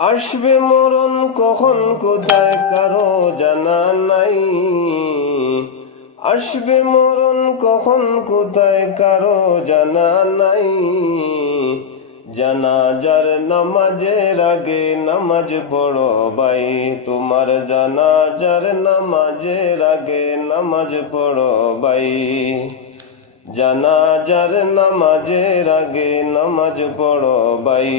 আসবে মরণ কখন কোথায় কারো জানা নাই। আসবে মরণ কখন কোথায় কারো জানা নাই। জানাজার নামাজের আগে নামাজ পড়ো ভাই, তোমার জানাজার নামাজের আগে নামাজ পড়ো ভাই। জানাজার নামাজের আগে নামাজ পড়ো ভাই।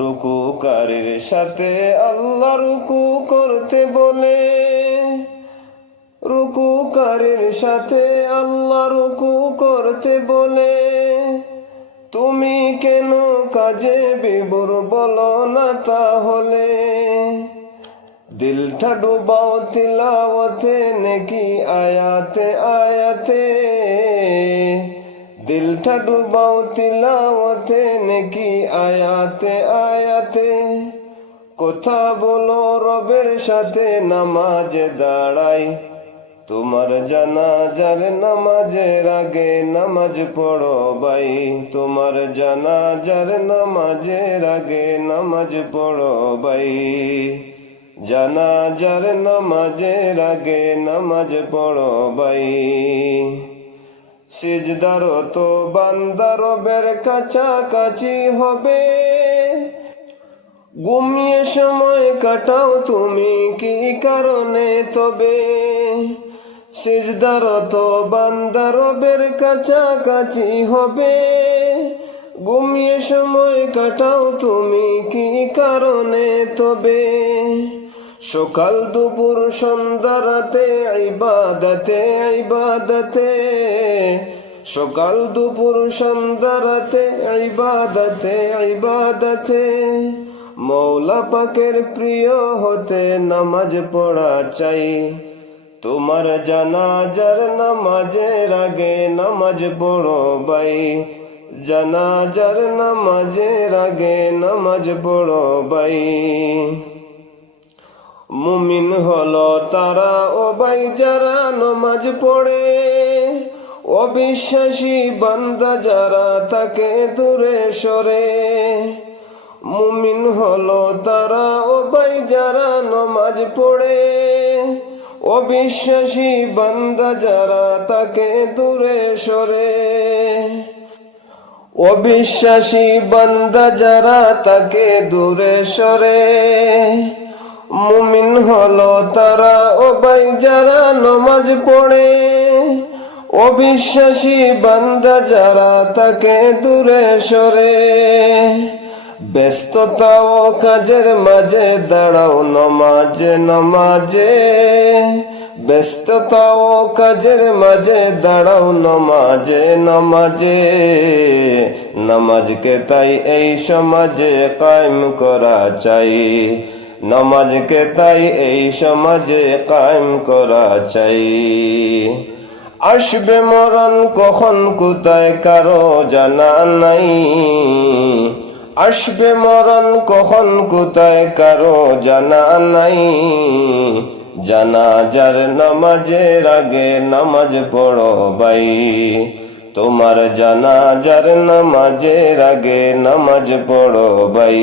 রুকুকারীর সাথে আল্লাহ রুকু করতে বলে, রুকুকারীর সাথে আল্লাহ রুকু করতে বলে। তুমি কেন কাজে বিভোর বলো না তাহলে। দিলটা ডুবাও তিলাওয়াতে নেকি আয়াতে আয়াতে। দিলটা ডুবাও তিলাওয়াতে নেকি আয়াতে আয়াতে। কথা বলো রবের সাথে নামাজে দাঁড়াই, তোমার জানাজার নামাজের আগে নামাজ পড়ো ভাই। তোমার জানাজার নামাজের আগে নামাজ পড়ো ভাই। জানাজার নামাজের আগে নামাজ পড়ো ভাই। সিজদারত বান্দা রবের কাছাকাছি হবে। ঘুমিয়ে সময় কাটাও তুমি কি কারণে তবে। সিজদারত বান্দা রবের কাছাকাছি হবে। ঘুমিয়ে সময় কাটাও তুমি কি কারণে তবে। সকাল দুপুর সন্ধ্যা রাতে ইবাদতে ইবাদতে। সকাল দুপুর সন্ধ্যা রাতে ইবাদতে ইবাদতে। মৌলা পাকের প্রিয় হতে নামাজ পড়া চাই। তোমার জানাজার নামাজের আগে নামাজ পড়ো ভাই। জানাজার নামাজের আগে নামাজ পড়ো ভাই। মুমিন হলো তারা ও ভাই যারা নামাজ পড়ে। অবিশ্বাসী বান্দা যারা তাকে দূরে সরে। মুমিন হলো তারা ও ভাই যারা নামাজ পড়ে। অবিশ্বাসী বান্দা যারা তাকে দূরে সরে। অবিশ্বাসী বান্দা যারা তাকে দূরে সরে। মুমিন হলো তারা ও ভাই যারা নামাজ পড়ে। অবিশ্বাসী বান্দা যারা তাকে দূরে সরে। ব্যস্ততা ও কাজের মাঝে দাঁড়াও নামাজে নামাজে। ব্যস্ততা ও কাজের মাঝে দাঁড়াও নামাজে নামাজে। নামাজকে তাই এই সমাজে কায়েম করা চাই। নামাজকে তাই এই সমাজে কায়েম করা চাই। আসবে মরণ কখন কোথায় কারো জানা নাই। আসবে মরণ কখন কোথায় কারো জানা নাই। জানাজার নামাজের আগে নামাজ পড়ো ভাই। তোমার জানাজার নামাজের আগে নামাজ পড়ো ভাই।